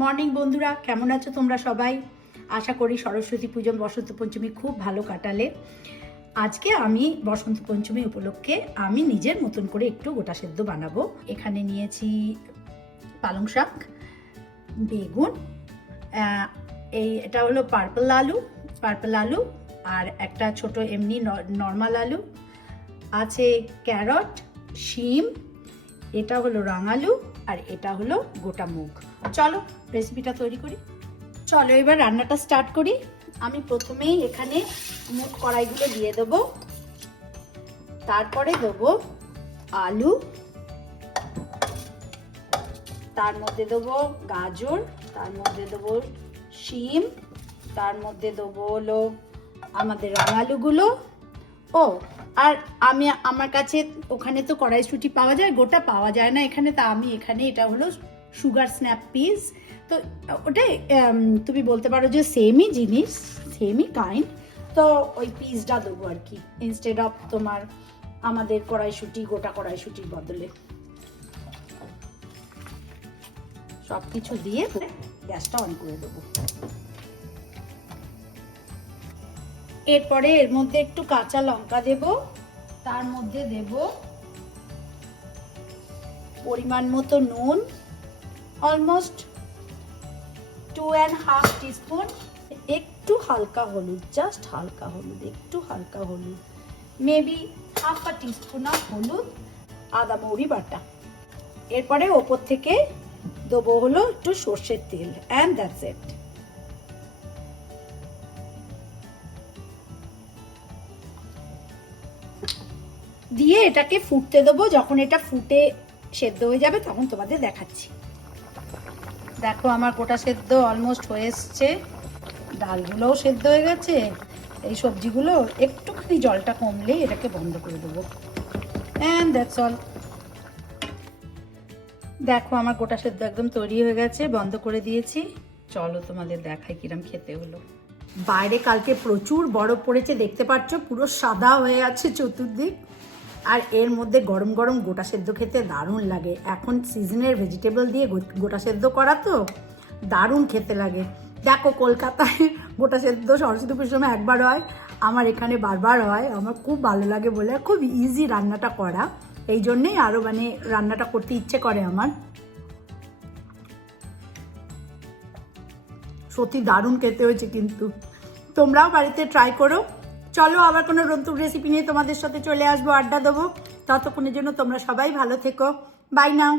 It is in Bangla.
মর্নিং বন্ধুরা, কেমন আছো তোমরা সবাই? আশা করি সরস্বতী পুজো বসন্ত পঞ্চমী খুব ভালো কাটালে। আজকে আমি বসন্ত পঞ্চমী উপলক্ষে আমি নিজের মতন করে একটু গোটা সেদ্ধ বানাবো। এখানে নিয়েছি পালং শাক, বেগুন, এটা হলো পার্পল আলু, আর একটা ছোট এমনি নর্মাল আলু আছে, ক্যারট, শিম, এটা হলো রাঙালু, আর এটা হলো গোটা মুগ। চলো রেসিপিটা তৈরি করি। চলো এবার রান্নাটা স্টার্ট করি। আমি প্রথমেই এখানে মুগ কড়াইগুলো দিয়ে দেবো, তারপরে দেবো আলু, তার মধ্যে দেবো গাজর, তার মধ্যে দেবো শিম, তার মধ্যে দেবো হলো আমাদের রাঙালুগুলো। ও আর আমার কাছে ওখানে তো কড়াইশুঁটি পাওয়া যায়, গোটা পাওয়া যায় না এখানে, তা আমি এখানে এটা হলো সুগার স্ন্যাপ পিস। তো ওটাই তুমি বলতে পারো যে সেমই জিনিস, সেমই কাইন্ড। তো ওই পিসটা দেবো আর কি, ইনস্টেড অফ তোমার আমাদের কড়াইশুঁটি, গোটা কড়াইশুঁটির বদলে। সব কিছু দিয়ে গ্যাসটা অন করে দেবো। এরপরে এর মধ্যে একটু কাঁচা লঙ্কা দেব, তার মধ্যে দেব পরিমাণ মতো নুন, অলমোস্ট 2.5 টিস্পুন, একটু হালকা হলুদ, জাস্ট হালকা হলুদ, একটু হালকা হলুদ, maybe half a teaspoon of হলুদ, আদা মৌরি বাটা। এরপরে ওপর থেকে দেবো হলো একটু সর্ষের তেল, অ্যান্ড দ্যাটস ইট। দিয়ে এটাকে ফুটতে দেবো। যখন এটা ফুটে সেদ্ধ হয়ে যাবে তখন তোমাদের দেখাচ্ছি। দেখো আমার গোটা সেদ্ধ অলমোস্ট হয়ে এসছে, ডালগুলোও সেদ্ধ হয়ে গেছে। এই সবজিগুলো একটুখানি জলটা কমলেই এটাকে বন্ধ করে দেবো, অ্যান্ড দ্যাটস অল। দেখো আমার গোটা সেদ্ধ একদম তৈরি হয়ে গেছে, বন্ধ করে দিয়েছি। চলো তোমাদের দেখাই কিরম খেতে হলো। বাইরে কালকে প্রচুর বরফ পড়েছে, দেখতে পাচ্ছ পুরো সাদা হয়ে আছে চতুর্দিক। আর এর মধ্যে গরম গরম গোটা সেদ্ধ খেতে দারুণ লাগে। এখন সিজনের ভেজিটেবল দিয়ে গোটা সেদ্ধ করা তো দারুণ খেতে লাগে। দেখো কলকাতায় গোটা সেদ্ধ সরস্বতী পুজোর সময় একবার হয়, আমার এখানে বারবার হয়। আমার খুব ভালো লাগে বলে, খুব ইজি রান্নাটা করা, এই জন্যেই আরও মানে রান্নাটা করতে ইচ্ছে করে আমার। সত্যি দারুণ খেতে হয়েছে, কিন্তু তোমরাও বাড়িতে ট্রাই করো। চলো আবার কোনো নতুন রেসিপি নিয়ে তোমাদের সাথে চলে আসবো, আড্ডা দেবো। ততক্ষণের জন্য তোমরা সবাই ভালো থেকো। বাই নাও।